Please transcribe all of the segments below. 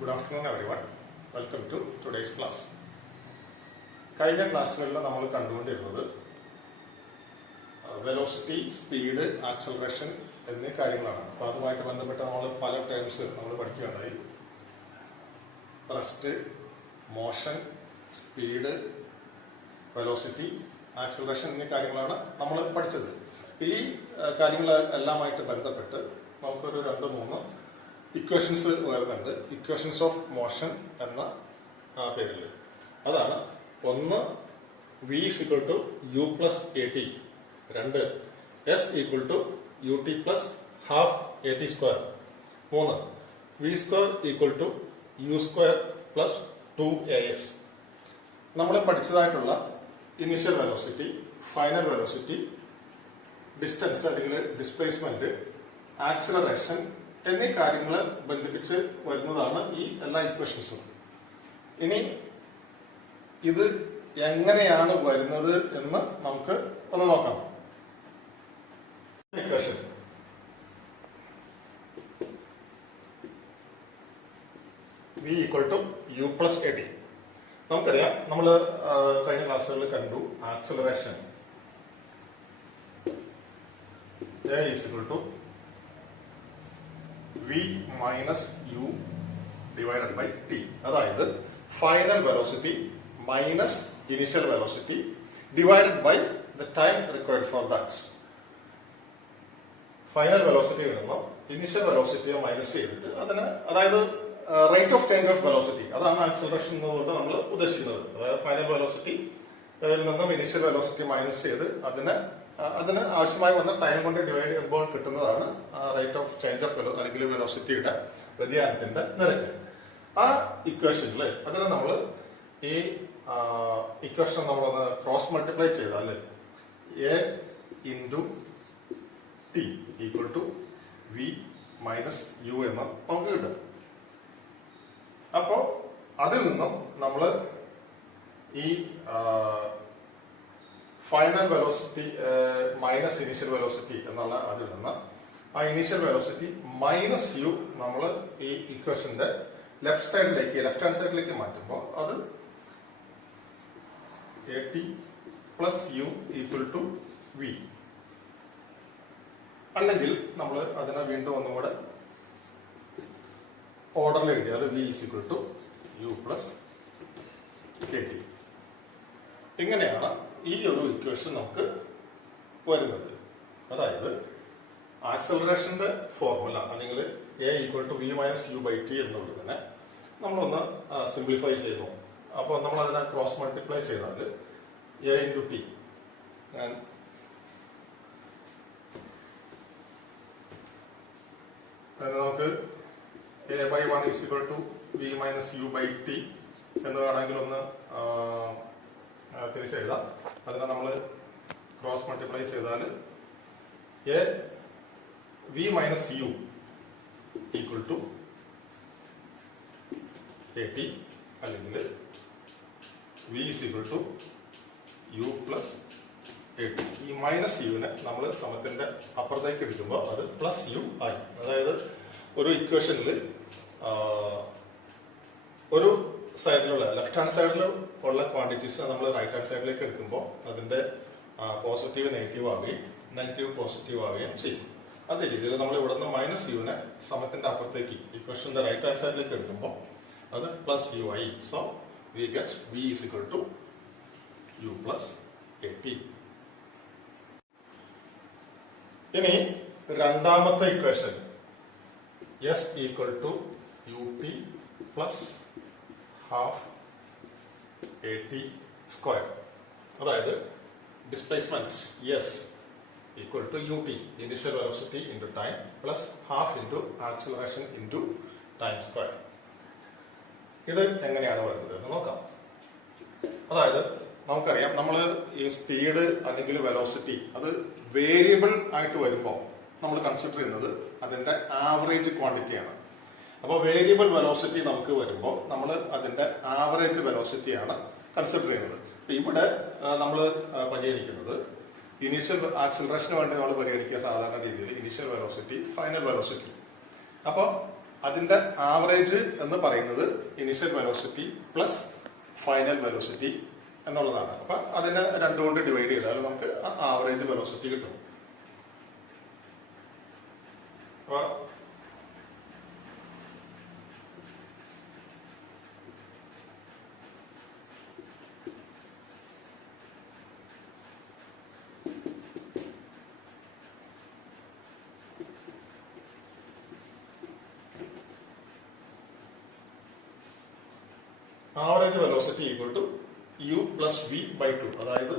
Good afternoon everyone. Welcome to today's class. കഴിഞ്ഞ ക്ലാസ്സുകളിൽ നമ്മൾ കണ്ടുകൊണ്ടിരുന്നത് വെലോസിറ്റി, സ്പീഡ്, ആക്സലറേഷൻ എന്നീ കാര്യങ്ങളാണ്. അപ്പോൾ അതുമായിട്ട് ബന്ധപ്പെട്ട് നമ്മൾ പല ടേംസ് നമ്മൾ പഠിക്കുകയുണ്ടായി. Rest, motion, speed, velocity, acceleration എന്നീ കാര്യങ്ങളാണ് നമ്മൾ പഠിച്ചത്. ഈ കാര്യങ്ങളെല്ലാമായിട്ട് ബന്ധപ്പെട്ട് നമുക്കൊരു 2-3 ഇക്വേഷൻസ് വരുന്നുണ്ട്. ഇക്വേഷൻസ് ഓഫ് മോഷൻ എന്ന പേരിൽ. അതാണ് ഒന്ന് v equal to u plus a t, 2 s equal to u t plus half a t square, 3 v square equal to u square plus 2as. നമ്മൾ പഠിച്ചതായിട്ടുള്ള initial velocity, final velocity, distance അല്ലെങ്കിൽ displacement, acceleration എന്നീ കാര്യങ്ങൾ ബന്ധിപ്പിച്ച് വരുന്നതാണ് ഈ എല്ലാ ഇക്വേഷൻസും. ഇനി ഇത് എങ്ങനെയാണ് വരുന്നത് എന്ന് നമുക്ക് ഒന്ന് നോക്കാം. Equation v equal to u plus a t. നമുക്കറിയാം, നമ്മൾ കഴിഞ്ഞ ക്ലാസ്സുകളിൽ കണ്ടു acceleration a is equal to v minus u divided by t. അതായത് final velocity minus initial velocity divided by the time required for that. Final വെലോസിറ്റിയിൽ നിന്നും initial വെലോസിറ്റിയെ minus ചെയ്തിട്ട് അതിന്, അതായത് rate of change of velocity, അതാണ് acceleration എന്നുകൊണ്ട് നമ്മൾ ഉദ്ദേശിക്കുന്നത്. അതായത് ഫൈനൽ വെലോസിറ്റിയിൽ നിന്നും ഇനിഷ്യൽ വെലോസിറ്റി മൈനസ് ചെയ്ത് അതിന് ആവശ്യമായി വന്ന ടൈം കൊണ്ട് ഡിവൈഡ് ചെയ്യുമ്പോൾ കിട്ടുന്നതാണ് റേറ്റ് ഓഫ് ചേഞ്ച് ഓഫ് അല്ലെങ്കിൽ വെലോസിറ്റിയുടെ വ്യതിയാനത്തിന്റെ നിരക്ക്. ആ ഇക്വേഷനിൽ അതിന് നമ്മൾ ഈ ഇക്വേഷൻ നമ്മളൊന്ന് ക്രോസ് മൾട്ടിപ്ലൈ ചെയ്താൽ a into t equal to v minus u എന്ന് നമുക്ക് കിട്ടും. അപ്പോ അതിൽ നിന്നും നമ്മൾ ഈ final velocity minus initial velocity എന്നുള്ള അതിൽ നിന്ന് ആ ഇനീഷ്യൽ വെലോസിറ്റി മൈനസ് യു നമ്മൾ ഈ ഇക്വേഷന്റെ ലെഫ്റ്റ് ഹാൻഡ് സൈഡിലേക്ക് മാറ്റുമ്പോൾ അത് a t plus u equal to v. അല്ലെങ്കിൽ നമ്മൾ അതിനെ വീണ്ടും ഒന്നും കൂടെ ഓർഡറിൽ എഴുതിയാൽ v is equal to u plus k t. ഇങ്ങനെയാണ് ഈ ഒരു ഇക്വേഷൻ നമുക്ക് വരുന്നത്. അതായത് ആക്സലറേഷന്റെ ഫോർമുല അല്ലെങ്കിൽ a equal to v minus u by t എന്നുള്ളതിനെ നമ്മളൊന്ന് സിംപ്ലിഫൈ ചെയ്യുന്നു. അപ്പോൾ നമ്മൾ അതിനെ ക്രോസ് മൾട്ടിപ്ലൈ ചെയ്താൽ എ ഇൻറ്റു ടി, നമുക്ക് a by 1 is equal to v minus u by T എന്ന് വേണമെങ്കിൽ ഒന്ന് തിരിച്ചെഴുതാം. അതിനെ നമ്മൾ ക്രോസ് മൾട്ടിപ്ലൈ ചെയ്താൽ a v minus u equal to a t, അല്ലെങ്കിൽ v is equal to u plus a t. ഈ മൈനസ് യുവിനെ നമ്മൾ സമത്തിന്റെ അപ്പുറത്തേക്ക് എടുക്കുമ്പോൾ അത് പ്ലസ് യു ആയി. അതായത് ഒരു ഇക്വേഷനിൽ ഒരു സൈഡിലുള്ള ലെഫ്റ്റ് ഹാൻഡ് സൈഡിൽ ഉള്ള ക്വാണ്ടിറ്റീസ് നമ്മൾ റൈറ്റ് ഹാൻഡ് സൈഡിലേക്ക് എടുക്കുമ്പോൾ അതിന്റെ പോസിറ്റീവ് നെഗറ്റീവ് ആവുകയും നെഗറ്റീവ് പോസിറ്റീവ് ആവുകയും ചെയ്യും. അതേ രീതിയിൽ നമ്മൾ ഇവിടെ നിന്ന് മൈനസ് യുവിനെ സമത്തിന്റെ അപ്പുറത്തേക്ക് ഇക്വേഷന്റെ റൈറ്റ് ഹാൻഡ് സൈഡിലേക്ക് എടുക്കുമ്പോൾ അത് പ്ലസ് യു ആയി. So we get v is equal to u plus a t. ഇനി രണ്ടാമത്തെ equation s equal to u t plus half a t square. അതായത് displacement s equal to u t, initial velocity into time plus half into acceleration into time square. ഇത് എങ്ങനെയാണ് വരുന്നത് എന്ന് നോക്കാം. അതായത് നമുക്കറിയാം, നമ്മൾ ഈ സ്പീഡ് അല്ലെങ്കിൽ വെലോസിറ്റി അത് വേരിയബിൾ ആയിട്ട് വരുമ്പോൾ നമ്മൾ കൺസിഡർ ചെയ്യുന്നത് അതിന്റെ ആവറേജ് ക്വാണ്ടിറ്റിയാണ്. അപ്പോൾ വേരിയബിൾ വെലോസിറ്റി നമുക്ക് വരുമ്പോൾ നമ്മൾ അതിന്റെ ആവറേജ് വെലോസിറ്റിയാണ് കൺസിഡർ ചെയ്യുന്നത്. ഇവിടെ നമ്മൾ പരിഗണിക്കുന്നത് ഇനീഷ്യൽ ആക്സിലറേഷന് വേണ്ടി നമ്മൾ പരിഗണിക്കുക സാധാരണ രീതിയിൽ ഇനീഷ്യൽ വെലോസിറ്റി, ഫൈനൽ വെലോസിറ്റി. അപ്പോൾ അതിന്റെ ആവറേജ് എന്ന് പറയുന്നത് initial velocity plus final velocity എന്നുള്ളതാണ്. അപ്പൊ അതിനെ രണ്ടുകൊണ്ട് ഡിവൈഡ് ചെയ്താൽ നമുക്ക് ആവറേജ് വെലോസിറ്റി കിട്ടും. അപ്പൊ average velocity equal to u plus v by 2. അതായത്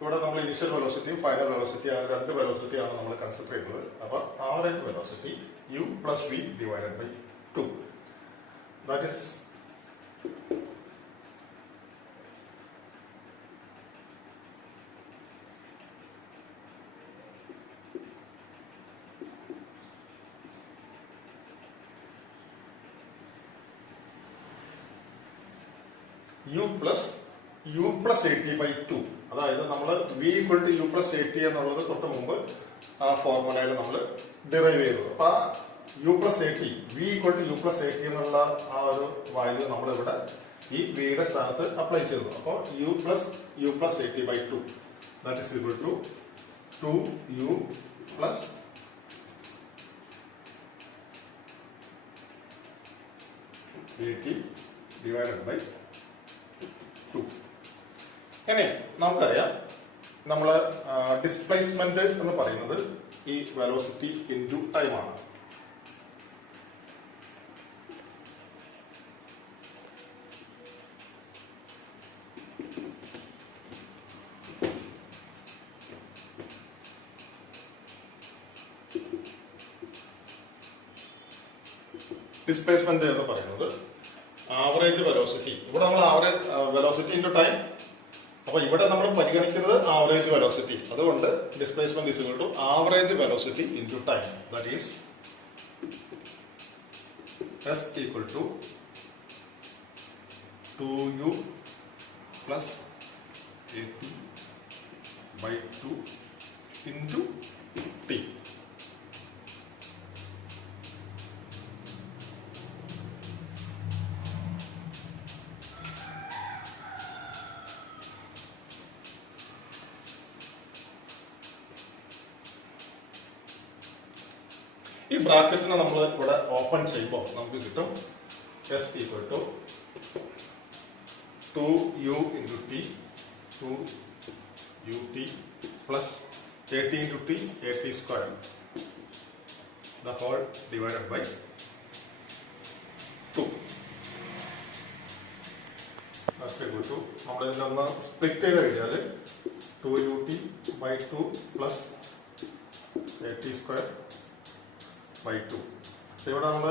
ഇവിടെ നമ്മൾ ഇനിഷ്യൽ വെലോസിറ്റിയും ഫൈനൽ വെലോസിറ്റി ആ രണ്ട് വെലോസിറ്റിയാണ് നമ്മൾ കൺസിഡർ ചെയ്യുന്നത്. അപ്പൊ average velocity u plus v divided by 2. That is u plus 80 by 2. അതായത് നമ്മൾ v equal to u plus 80 എന്നുള്ളത് തൊട്ട് മുമ്പ് ആ ഫോർമുലയിൽ നമ്മൾ ഡിറൈവ് ചെയ്തത്. അപ്പൊ u plus 80 v equal to u plus 80 എന്നുള്ള ആ ഒരു വാല്യൂ നമ്മൾ ഇവിടെ ഈ വിയുടെ സ്ഥാനത്ത് അപ്ലൈ ചെയ്തു. അപ്പോൾ u plus 80 by 2 that is equal to 2u plus 80 divided by 2. ഇനി നമുക്കറിയാം നമ്മള് ഡിസ്പ്ലേസ്മെന്റ് എന്ന് പറയുന്നത് ഈ വെലോസിറ്റി ഇൻറ്റു ടൈം ആണ്. ഡിസ്പ്ലേസ്മെന്റ് എന്ന് പറയുന്നത് ആവറേജ് വെലോസിറ്റി. ഇവിടെ നമ്മൾ ആവറേജ് വെലോസിറ്റി ഇൻറ്റു ടൈം. അപ്പൊ ഇവിടെ നമ്മൾ പരിഗണിക്കുന്നത് ആവറേജ് വെലോസിറ്റി. അതുകൊണ്ട് displacement is equal to average velocity into time. That is s equal to 2u plus 80 by 2 into t. ഈ ബ്രാക്കറ്റിനെ നമ്മൾ ഇവിടെ ഓപ്പൺ ചെയ്യുമ്പോൾ നമുക്ക് കിട്ടും s equal to 2u into t 2ut plus 80 into t 80 square the whole divided by 2. Equal to നമ്മൾ ഇതിനൊന്ന് split ചെയ്ത് കഴിഞ്ഞാൽ 2ut by 2 plus 80 square by 2. ഇവിടെ നമ്മൾ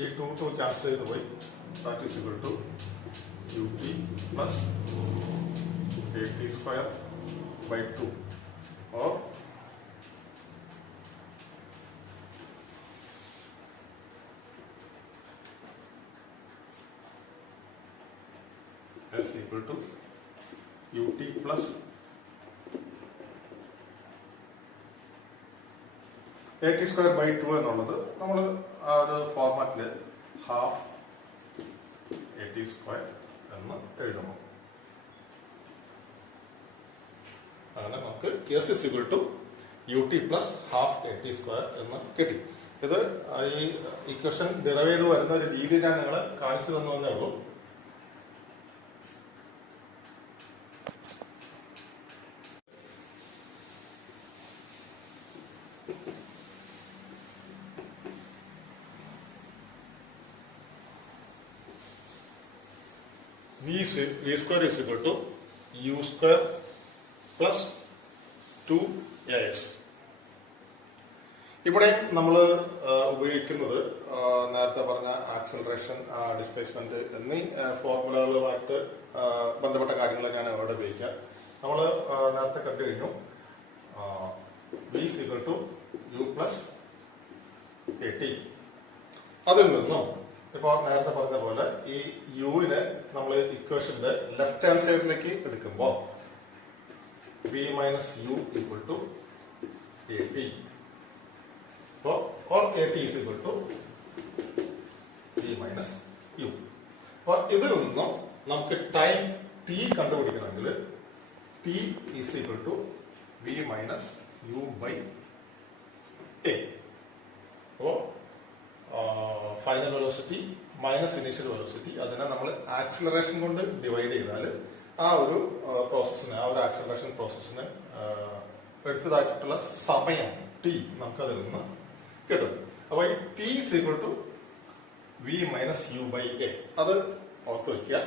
ഈ 2 ക്യാൻസൽ ചെയ്ത് പോയി. That is equal to ut plus 80 square by 2 or s equal to ut plus 80 square by 2 എന്നുള്ളത് നമ്മൾ ആ ഒരു ഫോർമാറ്റിൽ ഹാഫ് 80 സ്ക്വയർ എന്ന് എഴുതണം. അങ്ങനെ നമുക്ക് s is equal to ut plus half 80 square എന്ന് കിട്ടി. ഇത് ഈ ഇക്വേഷൻ ഡിറൈവ് ചെയ്ത് വരുന്ന ഒരു രീതി ഞാൻ നിങ്ങളെ കാണിച്ചു തന്നേ ഉള്ളൂ. v square is equal to u square plus 2as. ഇവിടെ നമ്മൾ ഉപയോഗിക്കുന്നത് നേരത്തെ പറഞ്ഞ ആക്സലറേഷൻ, ഡിസ്പ്ലേസ്മെന്റ് എന്നീ ഫോർമുലകളുമായിട്ട് ബന്ധപ്പെട്ട കാര്യങ്ങൾ തന്നെയാണ് ഇവിടെ ഉപയോഗിക്കുക. നമ്മൾ നേരത്തെ കണ്ടു കഴിഞ്ഞു v is equal to u plus 80. അതിൽ നിന്നും ഇപ്പൊ നേരത്തെ പറഞ്ഞ പോലെ ഈ യുവിനെ നമ്മൾ ഇക്വേഷന്റെ ലെഫ്റ്റ് ഹാൻഡ് സൈഡിലേക്ക് എടുക്കുമ്പോൾ v minus u equal to 80. or 80 is equal to minus u. അപ്പൊ ഇതിൽ നിന്നും നമുക്ക് ടൈം ടി കണ്ടുപിടിക്കണമെങ്കിൽ t is equal to v minus u by a. അപ്പോ final velocity minus initial velocity, അതിനെ നമ്മൾ ആക്സിലറേഷൻ കൊണ്ട് ഡിവൈഡ് ചെയ്താൽ ആ ഒരു പ്രോസസ്സിന്, ആ ഒരു ആക്സിലറേഷൻ പ്രോസസ്സിന് എടുത്തതായിട്ടുള്ള സമയം ടി നമുക്ക് അതിൽ നിന്ന് കിട്ടും. അപ്പൊ ഈ t is equal to v minus u by a, അത് ഓർത്ത് വയ്ക്കുക.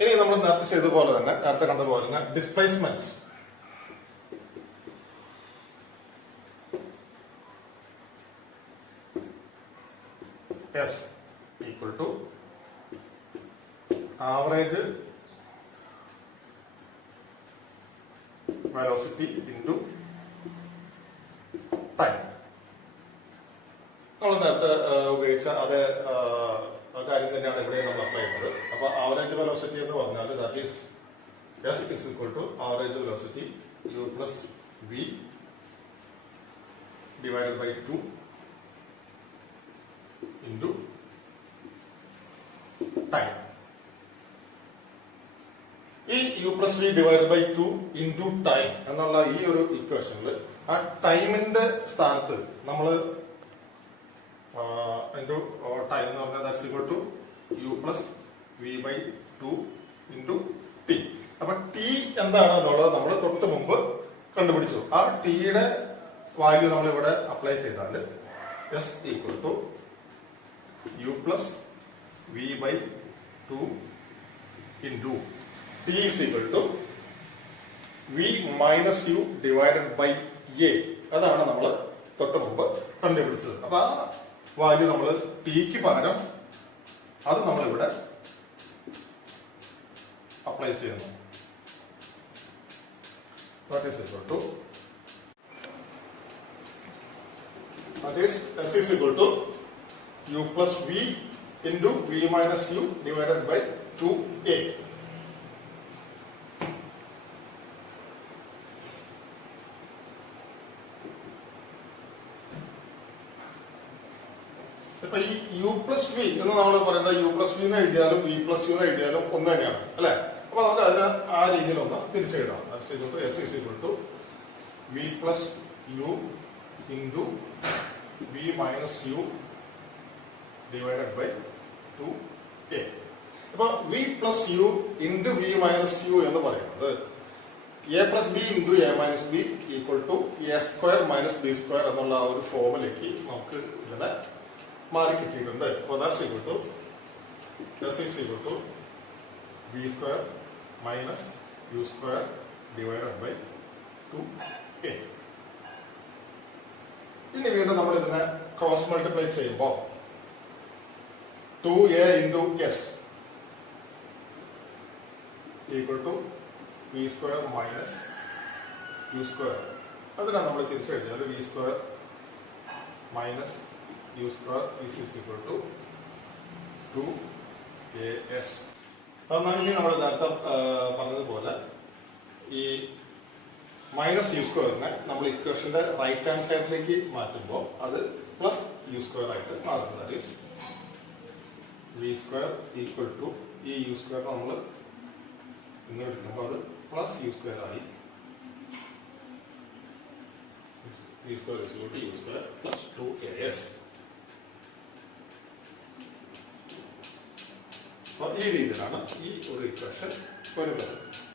ഇനി നമ്മൾ നേരത്തെ ചെയ്തതുപോലെ തന്നെ, നേരത്തെ കണ്ടതുപോലെ തന്നെ displacement s equal to average velocity into time. നമ്മൾ നേരത്തെ ഉപയോഗിച്ച അതേ കാര്യം തന്നെയാണ് ഇവിടെ നമ്മൾ അപ്ലൈ ചെയ്യുന്നത്. അപ്പൊ ആവറേജ് വെലോസിറ്റി എന്ന് പറഞ്ഞാൽ that is s is equal to average velocity u plus v divided by 2 into time. ഈ u plus v divided by 2 into time എന്നുള്ള ഈ ഒരു ഇക്വേഷനിൽ ആ ടൈമിന്റെ സ്ഥാനത്ത് നമ്മൾ ഇൻറ്റു ടൈം എന്ന് പറഞ്ഞാൽ that's equal to u plus v by 2 into t. അപ്പൊ ടി എന്താണ് എന്നുള്ളത് നമ്മൾ തൊട്ട് മുമ്പ് കണ്ടുപിടിച്ചു. ആ ടിയുടെ വാല്യൂ നമ്മൾ ഇവിടെ അപ്ലൈ ചെയ്താൽ s equal to u plus v by 2 into t is equal to v minus u divided by a. അതാണ് നമ്മൾ തൊട്ട് മുമ്പ് കണ്ടുപിടിച്ചത്. അപ്പൊ ആ വാല്യൂ നമ്മൾ ടിക്ക് പകരം അത് നമ്മളിവിടെ അപ്ലൈ ചെയ്യുന്നു. That is equal to S is equal to u plus v into v minus u divided by 2a. ഇപ്പൊ ഈ യു പ്ലസ് വി എന്ന് നമ്മൾ പറയുന്നത് യു പ്ലസ് വി എന്ന് എഴുതിയാലും വി പ്ലസ് യു എന്ന് എഴുതിയാലും ഒന്ന് തന്നെയാണ് അല്ലെ. അപ്പൊ നമുക്ക് അതിനെ ആ രീതിയിൽ ഒന്ന് തിരിച്ചെഴുതാം. S is equal to v plus u into v minus u divided by 2a. അപ്പൊ v plus u into v minus u എന്ന് പറയുന്നത് a plus b into a minus b equal to a square minus b square എന്നുള്ള ആ ഒരു ഫോമിലേക്ക് നമുക്ക് ഇതിനെ മാറി കിട്ടിയിട്ടുണ്ട്. അപ്പൊ that's equal to s is equal to b square minus u square divided by 2a. ഇനി വീണ്ടും നമ്മൾ ഇതിനെ ക്രോസ് മൾട്ടിപ്ലൈ ചെയ്യുമ്പോൾ 2a into s equal to v square minus u square. അതിനാണ് നമ്മൾ തിരിച്ചെഴുതിയാൽ v square minus u square is equal to 2as. ഇനി നമ്മൾ നേരത്തെ പറഞ്ഞതുപോലെ ഈ മൈനസ് യു സ്ക്വയറിനെ നമ്മൾ ഇക്വേഷന്റെ റൈറ്റ് ഹാൻഡ് സൈഡിലേക്ക് മാറ്റുമ്പോൾ അത് പ്ലസ് യു സ്ക്വയർ ആയിട്ട് മാറുന്നത്. That is v square equal to ഈ യു സ്ക്വയർ നമ്മൾ ഇങ്ങനെ എടുക്കുമ്പോൾ അത് പ്ലസ് യു സ്ക്വയർ ആയി. V square is equal to u square plus 2as. ഈ രീതിയിലാണ് ഈ ഒരു ഇക്വേഷൻ വരുന്നത്.